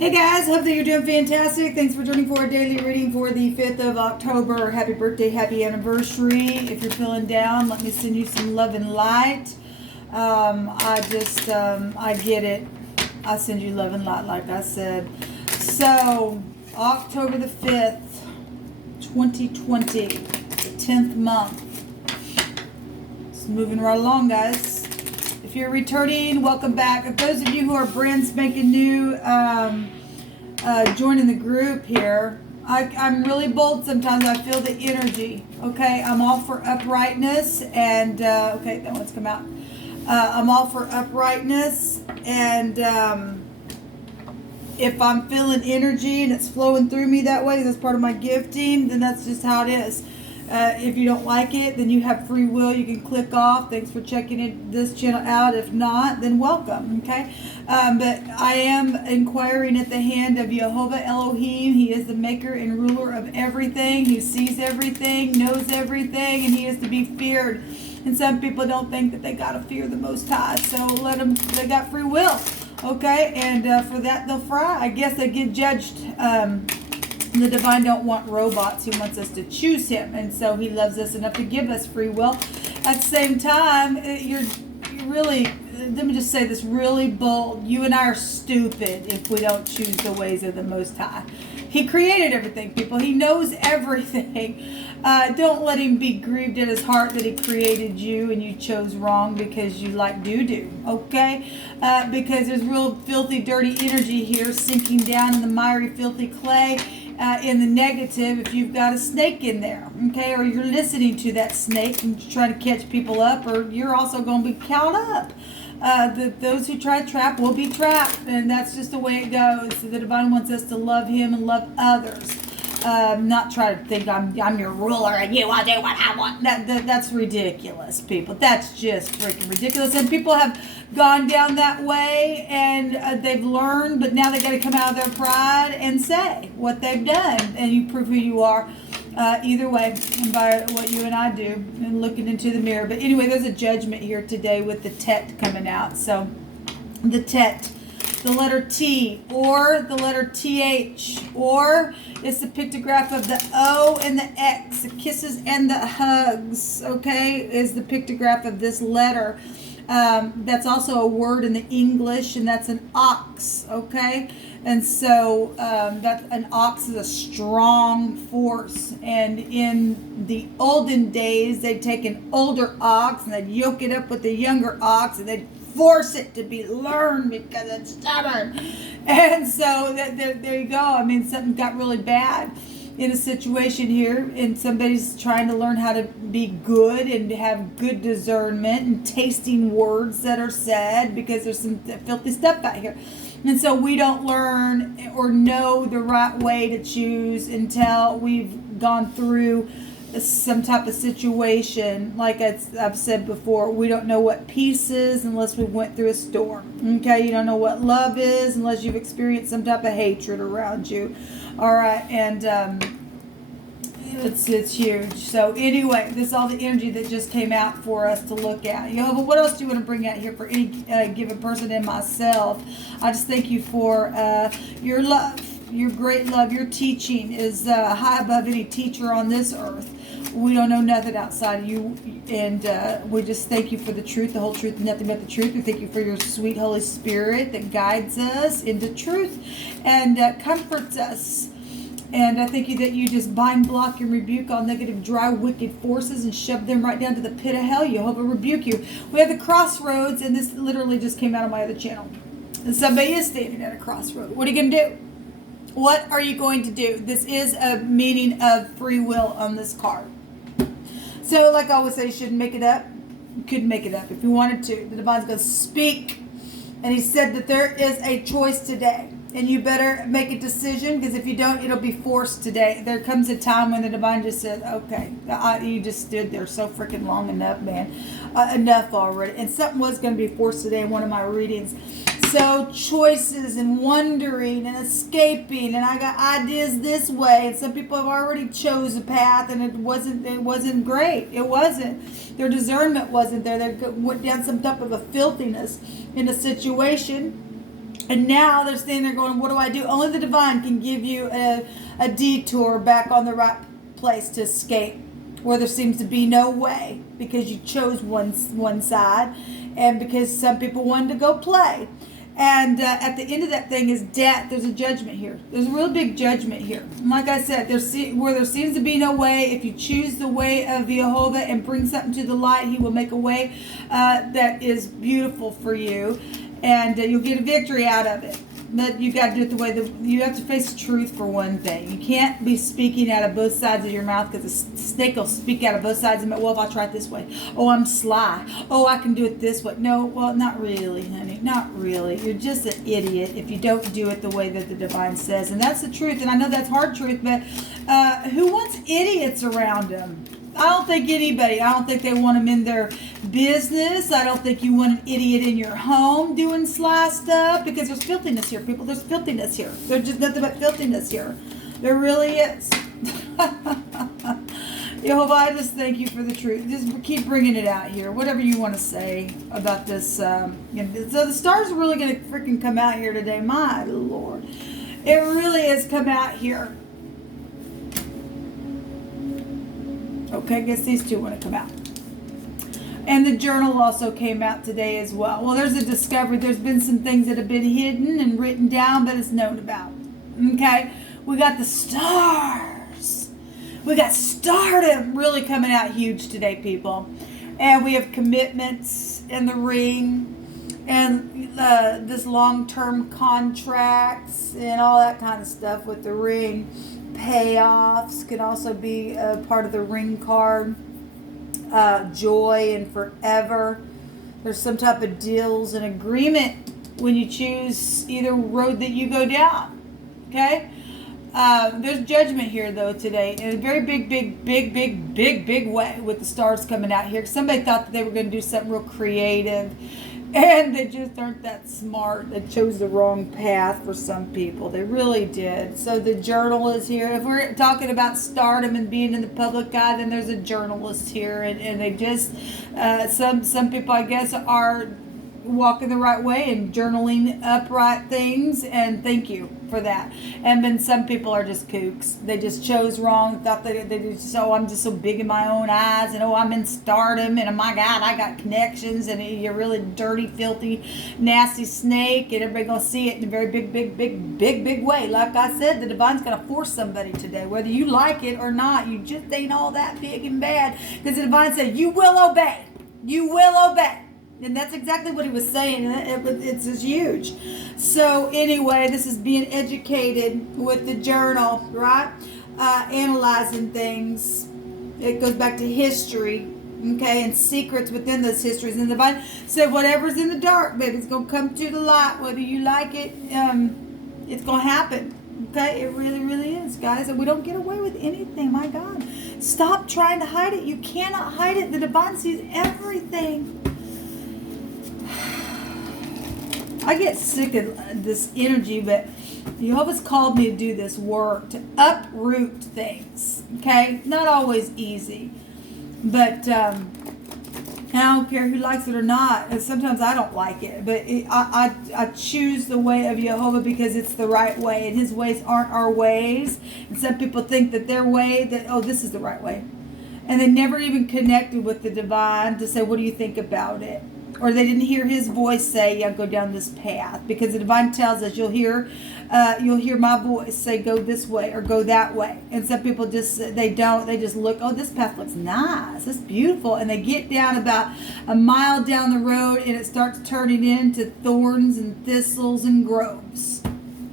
Hey guys, hope that you're doing fantastic. Thanks for joining for a daily reading for the 5th of October. Happy birthday, happy anniversary. If you're feeling down, let me send you some love and light. I get it. I send you love and light, like I said. So, October the 5th, 2020, the 10th month. It's moving right along, guys. If you're returning, welcome back. If those of you who are brand spanking new, joining the group here, I'm really bold sometimes. I feel the energy. Okay, I'm all for uprightness and okay, that one's come out. I'm all for uprightness, and if I'm feeling energy and it's flowing through me that way, that's part of my gifting, then that's just how it is. If you don't like it, then you have free will. You can click off. Thanks for checking this channel out. If not, then welcome. Okay, but I am inquiring at the hand of Jehovah Elohim. He is the maker and ruler of everything. He sees everything, knows everything, and he is to be feared. And some people don't think that they gotta fear the Most High, so let them. They got free will. Okay, and for that they'll fry. I guess they get judged. The divine don't want robots. He wants us to choose him, and so he loves us enough to give us free will. At the same time, you're really, let me just say this, really bold. You and I are stupid if we don't choose the ways of the Most High. He created everything, people. He knows everything. Don't let him be grieved at his heart that he created you and you chose wrong because you like doo-doo, okay? Because there's real filthy, dirty energy here sinking down in the miry, filthy clay. In the negative, if you've got a snake in there, okay, or you're listening to that snake and trying to catch people up, or you're also going to be caught up. Those who try to trap will be trapped, and that's just the way it goes. So the divine wants us to love him and love others. Not try to think I'm your ruler and you will do what I want. That's ridiculous, people. That's just freaking ridiculous. And people have gone down that way and they've learned, but now they got to come out of their pride and say what they've done. And you prove who you are either way by what you and I do and looking into the mirror. But anyway, there's a judgment here today with the Tet coming out. So the Tet, the letter T or the letter TH, or it's the pictograph of the O and the X, the kisses and the hugs, okay, is the pictograph of this letter. That's also a word in the English, and that's an ox, okay? And so that an ox is a strong force. And in the olden days, they'd take an older ox and they'd yoke it up with the younger ox, and they'd force it to be learned because it's stubborn. And so there you go. I mean, something got really bad in a situation here, and somebody's trying to learn how to be good and to have good discernment and tasting words that are said, because there's some filthy stuff out here. And so we don't learn or know the right way to choose until we've gone through some type of situation. Like I've said before, we don't know what peace is unless we went through a storm. Okay, you don't know what love is unless you've experienced some type of hatred around you. All right, and it's huge. So anyway, this is all the energy that just came out for us to look at. But what else do you want to bring out here for any given person and myself? I just thank you for your love, your great love. Your teaching is high above any teacher on this earth. We don't know nothing outside of you, and we just thank you for the truth, the whole truth, and nothing but the truth. We thank you for your sweet Holy Spirit that guides us into truth and comforts us. And I thank you that you just bind, block, and rebuke all negative, dry, wicked forces and shove them right down to the pit of hell. Jehovah rebuke you. We have the crossroads, and this literally just came out on my other channel. And somebody is standing at a crossroad. What are you going to do? What are you going to do? This is a meaning of free will on this card. So, like I always say, you shouldn't make it up. You couldn't make it up if you wanted to. The divine's going to speak. And he said that there is a choice today. And you better make a decision, because if you don't, it'll be forced today. There comes a time when the divine just says, okay, you just stood there so freaking long enough, man. Enough already. And something was going to be forced today in one of my readings. So choices and wondering and escaping, and I got ideas this way, and some people have already chose a path, and it wasn't great. It wasn't. Their discernment wasn't there. They went down some type of a filthiness in a situation. And now they're standing there going, what do I do? Only the divine can give you a detour back on the right place to escape, where there seems to be no way, because you chose one side, and because some people wanted to go play. And at the end of that thing is death. There's a judgment here. There's a real big judgment here. And like I said, where there seems to be no way, if you choose the way of Jehovah and bring something to the light, he will make a way that is beautiful for you. And you'll get a victory out of it. But you got to do it the way you have to face the truth for one thing. You can't be speaking out of both sides of your mouth, because a snake will speak out of both sides. And well, if I try it this way, oh, I'm sly. Oh, I can do it this way. No, well, not really, honey, not really. You're just an idiot if you don't do it the way that the divine says, and that's the truth. And I know that's hard truth, but who wants idiots around them? I don't think anybody. I don't think they want them in their business. I don't think you want an idiot in your home doing sly stuff, because there's filthiness here, people. There's filthiness here. There's just nothing but filthiness here. There really is. Jehovah, I just thank you for the truth. Just keep bringing it out here. Whatever you want to say about this. So the stars are really going to freaking come out here today. My Lord. It really has come out here. Okay, I guess these two want to come out. And the journal also came out today as well. Well, there's a discovery. There's been some things that have been hidden and written down, but it's known about. Okay, we got the stars. We got stardom really coming out huge today, people. And we have commitments in the ring, and this long-term contracts and all that kind of stuff with the ring. Payoffs can also be a part of the ring card. Joy and forever. There's some type of deals and agreement when you choose either road that you go down. Okay? There's judgment here, though, today, in a very big way, with the stars coming out here. Somebody thought that they were going to do something real creative, and they just aren't that smart. They chose the wrong path for some people. They really did. So the journal is here. If we're talking about stardom and being in the public eye, then there's a journalist here. And they just, some people, I guess, are walking the right way and journaling upright things. And thank you for that. And then some people are just kooks. They just chose wrong. Thought they just, oh, I'm just so big in my own eyes, and oh, I'm in stardom, and oh my God, I got connections, and you're really dirty, filthy, nasty snake, and everybody gonna see it in a very big way. Like I said, the divine's gonna force somebody today, whether you like it or not. You just ain't all that big and bad, because the divine said you will obey. You will obey. And that's exactly what he was saying. It's just huge. So anyway, this is being educated with the journal, right? Analyzing things. It goes back to history, okay, and secrets within those histories. And the Bible said, whatever's in the dark, baby, it's going to come to the light. Whether you like it, it's going to happen. Okay? It really is, guys. And we don't get away with anything. My God. Stop trying to hide it. You cannot hide it. The divine sees everything. I get sick of this energy, but Jehovah's called me to do this work, to uproot things, okay? Not always easy, but I don't care who likes it or not. And sometimes I don't like it, but I choose the way of Jehovah because it's the right way, and his ways aren't our ways. And some people think that their way, that, oh, this is the right way. And they never even connected with the divine to say, what do you think about it? Or they didn't hear his voice say, yeah, go down this path. Because the divine tells us, you'll hear my voice say, go this way or go that way. And some people just, they just look, oh, this path looks nice. It's beautiful. And they get down about a mile down the road, and it starts turning into thorns and thistles and groves.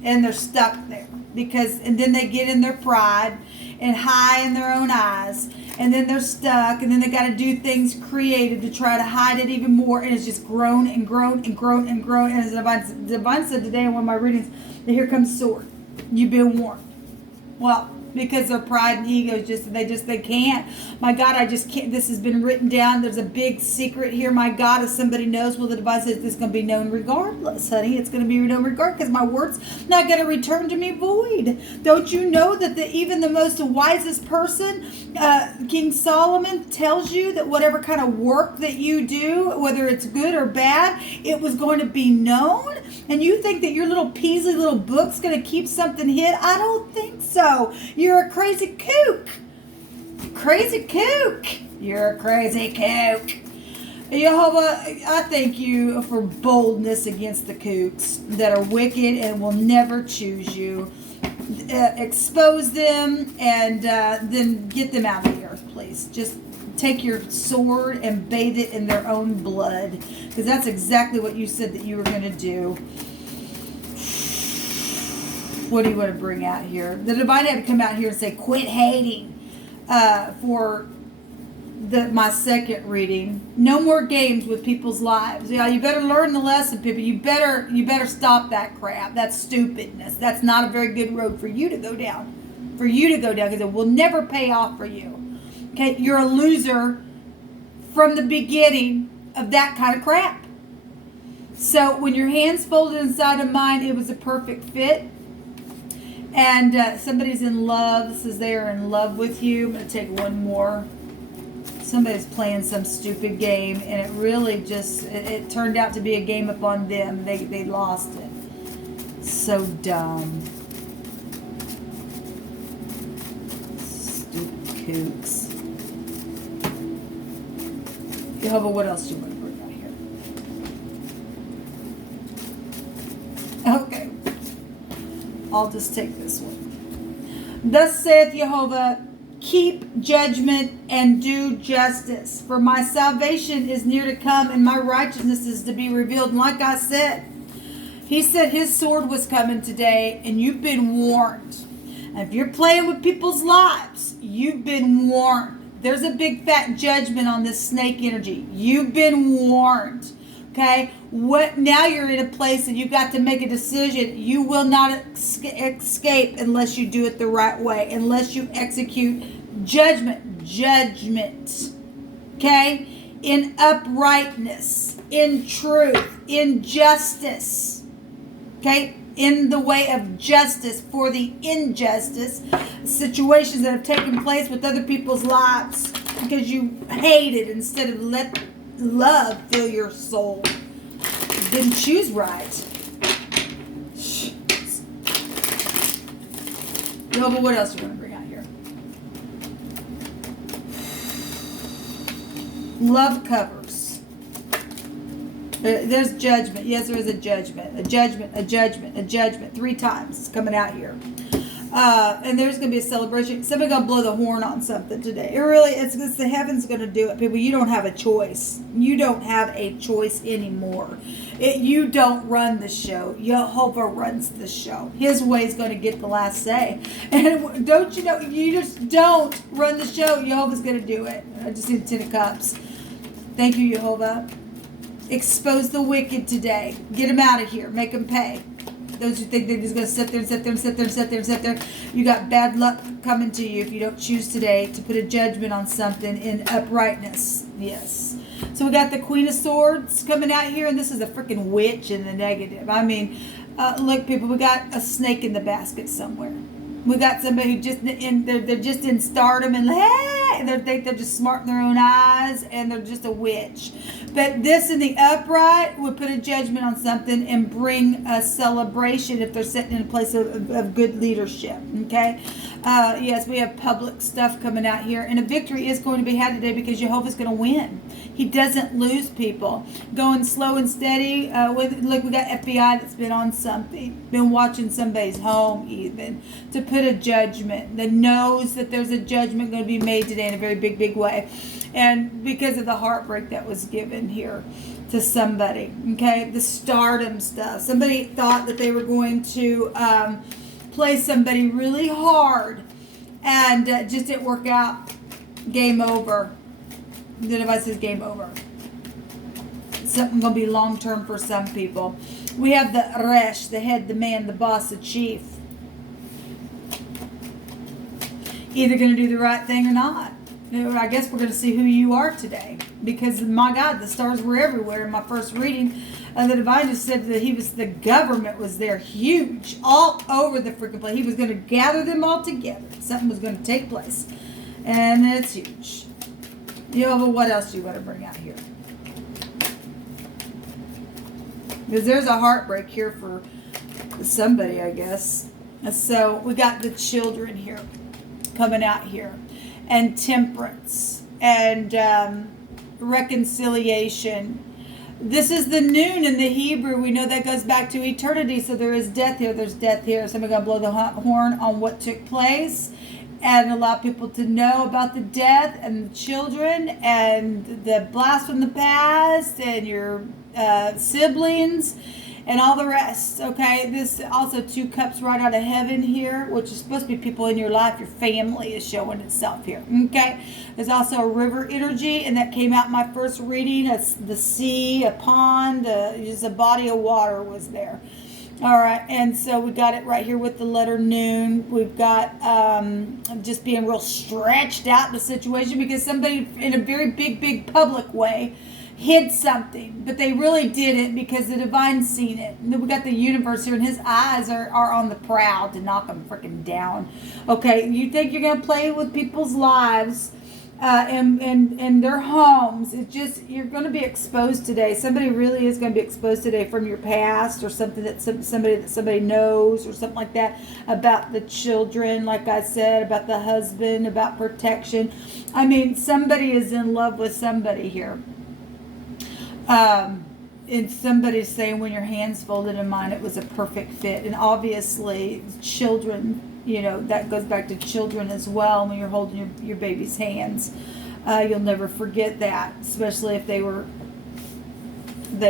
And they're stuck there. And then they get in their pride and high in their own eyes. And then they're stuck, and then they got to do things creative to try to hide it even more, and it's just grown and grown and grown and grown. And as the divine said today in one of my readings, that here comes sword. You've been warned. Well, because their pride and ego they can't. My God, I just can't. This has been written down. There's a big secret here. My God, if somebody knows, well, the divine says this is going to be known regardless, honey. It's going to be known regardless because my word's not going to return to me void. Don't you know that even the most wisest person, King Solomon, tells you that whatever kind of work that you do, whether it's good or bad, it was going to be known? And you think that your little Peasley little book's going to keep something hid? I don't think so. You're a crazy kook. Crazy kook. You're a crazy kook. Jehovah, I thank you for boldness against the kooks that are wicked and will never choose you. Expose them and then get them out of the earth, please. Just take your sword and bathe it in their own blood, because that's exactly what you said that you were going to do. What do you want to bring out here? The divine had to come out here and say, quit hating for my second reading. No more games with people's lives. Yeah, you better learn the lesson, people. You better stop that crap. That's stupidness. That's not a very good road for you to go down. For you to go down, because it will never pay off for you. Okay, you're a loser from the beginning of that kind of crap. So when your hands folded inside of mine, it was a perfect fit. And somebody's in love. This is they are in love with you. I'm going to take one more. Somebody's playing some stupid game, and it really just, it turned out to be a game upon them. They lost it. So dumb. Stupid kooks. Jehovah, what else do you want to bring out here? Okay. I'll just take this one. Thus saith Jehovah, keep judgment and do justice, for my salvation is near to come and my righteousness is to be revealed. And like I said, he said his sword was coming today, and you've been warned. And if you're playing with people's lives, you've been warned. There's a big fat judgment on this snake energy. You've been warned. Okay? Now you're in a place that you've got to make a decision. You will not escape unless you do it the right way, unless you execute judgment. Judgment. Okay? In uprightness, in truth, in justice. Okay? In the way of justice for the injustice, situations that have taken place with other people's lives because you hated instead of let love fill your soul. You didn't choose right. No, but what else are you going to bring out here? Love covers. There's judgment. Yes, there is a judgment. A judgment, a judgment, a judgment. 3 times it's coming out here. And there's going to be a celebration. Somebody's going to blow the horn on something today. It's the heavens going to do it. People, you don't have a choice. You don't have a choice anymore. You don't run the show. Jehovah runs the show. His way is going to get the last say. And don't you know, you just don't run the show. Jehovah's going to do it. I just need 10 of cups. Thank you, Jehovah. Expose the wicked today. Get them out of here. Make them pay. Those who think they're just going to sit there and sit there and sit there and sit there and sit there. You got bad luck coming to you if you don't choose today to put a judgment on something in uprightness. Yes. So we got the Queen of Swords coming out here, and this is a freaking witch in the negative. I mean, look, people, we got a snake in the basket somewhere. We got somebody who they're just in stardom and hey, they think they're just smart in their own eyes and they're just a witch. But this in the upright would put a judgment on something and bring a celebration if they're sitting in a place of good leadership. Okay? Yes, we have public stuff coming out here, and a victory is going to be had today because Jehovah's going to win. He doesn't lose, people. Going slow and steady. Look, we got FBI that's been on something, been watching somebody's home even, to put a judgment, that knows that there's a judgment going to be made today in a very big, big way. And because of the heartbreak that was given here to somebody, okay, the stardom stuff. Somebody thought that they were going to play somebody really hard, and just didn't work out. Game over. The device says game over. Something going to be long term for some people. We have the Resh, the head, the man, the boss, the chief. either going to do the right thing or not. I guess we're going to see who you are today, because my God, the stars were everywhere in my first reading. The divine just said that the government was there, huge, all over the freaking place. He was going to gather them all together. Something was going to take place, and it's huge. But what else do you want to bring out here? Because there's a heartbreak here for somebody, I guess. So we got the children here coming out here, and temperance, and reconciliation. This is the noon in the Hebrew. We know that goes back to eternity. So there is death here. There's death here. So we're going to blow the horn on what took place and allow people to know about the death and the children and the blast from the past and your siblings and all the rest. Okay, this also 2 cups right out of heaven here, which is supposed to be people in your life. Your family is showing itself here. Okay, there's also a river energy, and that came out in my first reading. It's the sea, a pond, just a body of water was there. All right, and so we got it right here with the letter noon. We've got just being real stretched out in the situation because somebody in a very big public way hid something, but they really didn't, because the divine's seen it. And then we got the universe here, and his eyes are on the prowl to knock them freaking down. Okay, you think you're going to play with people's lives and their homes. It's just, you're going to be exposed today. Somebody really is going to be exposed today from your past, or something that somebody knows, or something like that, about the children, like I said, about the husband, about protection. I mean, somebody is in love with somebody here. And somebody's saying, when your hands folded in mine, it was a perfect fit. And obviously children, that goes back to children as well. When you're holding your baby's hands, you'll never forget that, especially if they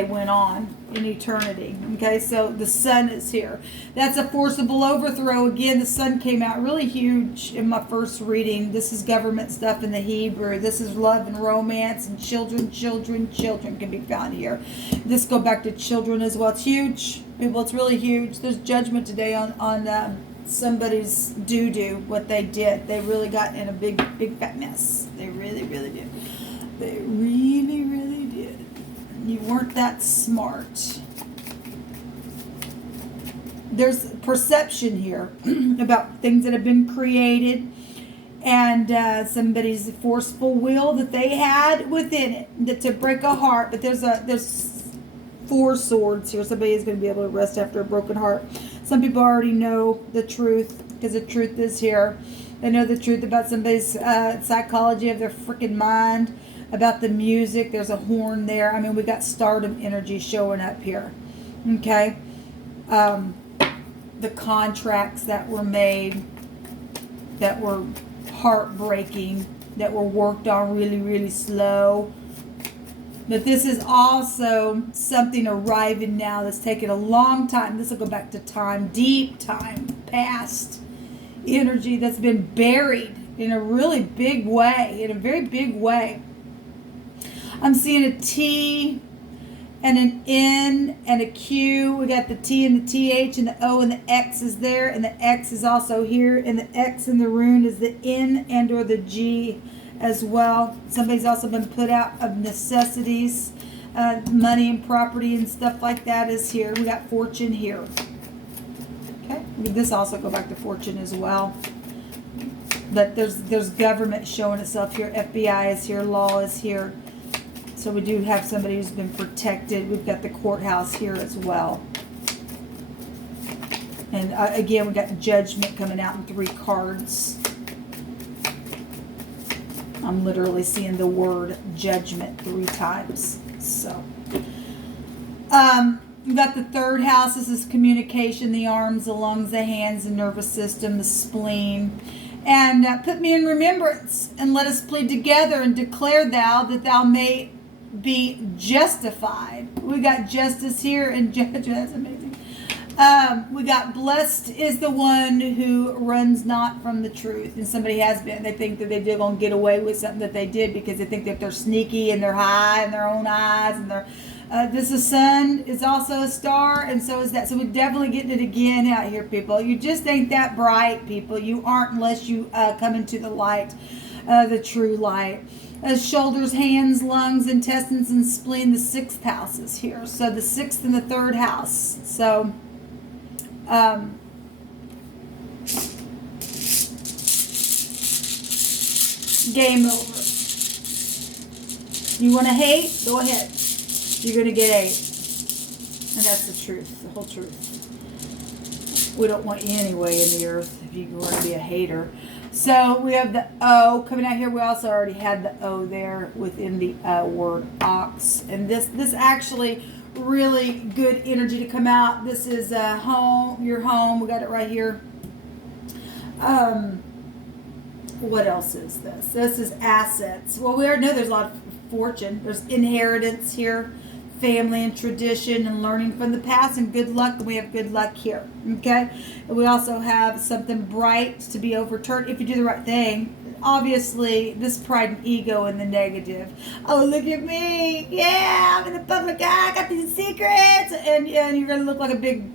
went on in eternity. Okay, so the sun is here. That's a forcible overthrow. Again, the sun came out really huge in my first reading. This is government stuff in the Hebrew. This is love and romance, and children can be found here. This go back to children as well. It's huge. Well, it's really huge. There's judgment today on somebody's doo-doo, what they did. They really got in a big fat mess. They really did. They really did. You weren't that smart. There's perception here about things that have been created, and somebody's forceful will that they had within it that to break a heart. But there's 4 swords here. Somebody is going to be able to rest after a broken heart. Some people already know the truth, because the truth is here. They know the truth about somebody's psychology of their freaking mind, about the music. There's a horn there. I mean, we got stardom energy showing up here. Okay. The contracts that were made, that were heartbreaking, that were worked on really slow. But this is also something arriving now that's taken a long time. This will go back to time, deep time, past energy that's been buried in a really big way, in a very big way. I'm seeing a T and an N and a Q. We got the T and the TH and the O, and the X is there, and the X is also here, and the X in the rune is the N and or the G as well. Somebody's also been put out of necessities, money and property and stuff like that is here. We got fortune here. Okay, this also go back to fortune as well. But there's government showing itself here. FBI is here. Law is here. So we do have somebody who's been protected. We've got the courthouse here as well. And again, we got judgment coming out in 3 cards. I'm literally seeing the word judgment 3 times. So, we've got the 3rd house. This is communication, the arms, the lungs, the hands, the nervous system, the spleen. And put me in remembrance, and let us plead together and declare thou that thou may be justified. We got justice here and judgment. That's amazing. We got blessed is the one who runs not from the truth. And somebody has been. They think that they're going to get away with something that they did, because they think that they're sneaky and they're high in their own eyes, and they're This is sun is also a star, and so is that. So we're definitely getting it again out here, people. You just ain't that bright, people. You aren't unless you come into the light, the true light. Shoulders, hands, lungs, intestines, and spleen, the 6th house is here. So the 6th and the 3rd house. So, game over. You want to hate? Go ahead. You're going to get hate. And that's the truth, the whole truth. We don't want you anyway in the earth if you want to be a hater. So we have the O coming out here. We also already had the O there within the word ox. And this actually really good energy to come out. This is home, your home. We got it right here. What else is this? This is assets. Well, we already know there's a lot of fortune. There's inheritance here, family and tradition and learning from the past, and good luck. And we have good luck here. Okay. And we also have something bright to be overturned if you do the right thing. Obviously, this pride and ego in the negative. Oh, look at me. Yeah, I'm in the public eye. I got these secrets. And you're going to look like a big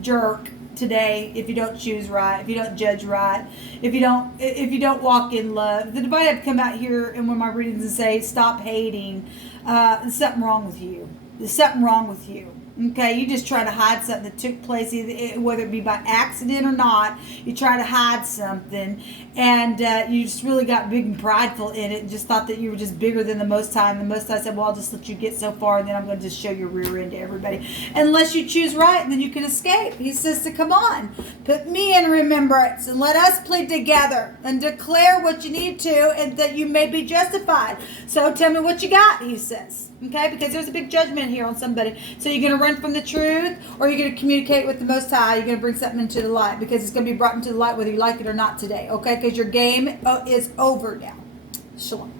jerk today if you don't choose right, if you don't judge right, if you don't walk in love. The divine had to come out here in one of my readings and say, stop hating. There's something wrong with you. There's something wrong with you. Okay, you just try to hide something that took place, either, whether it be by accident or not. You try to hide something, and you just really got big and prideful in it, and just thought that you were just bigger than the Most High. And the Most High said, well, I'll just let you get so far, and then I'm going to just show your rear end to everybody. Unless you choose right, and then you can escape. He says to come on, put me in remembrance, and let us plead together, and declare what you need to, and that you may be justified. So tell me what you got, he says. Okay, because there's a big judgment here on somebody. So you're going to run from the truth, or you're going to communicate with the Most High. You're going to bring something into the light, because it's going to be brought into the light whether you like it or not today. Okay, because your game is over now. Shalom.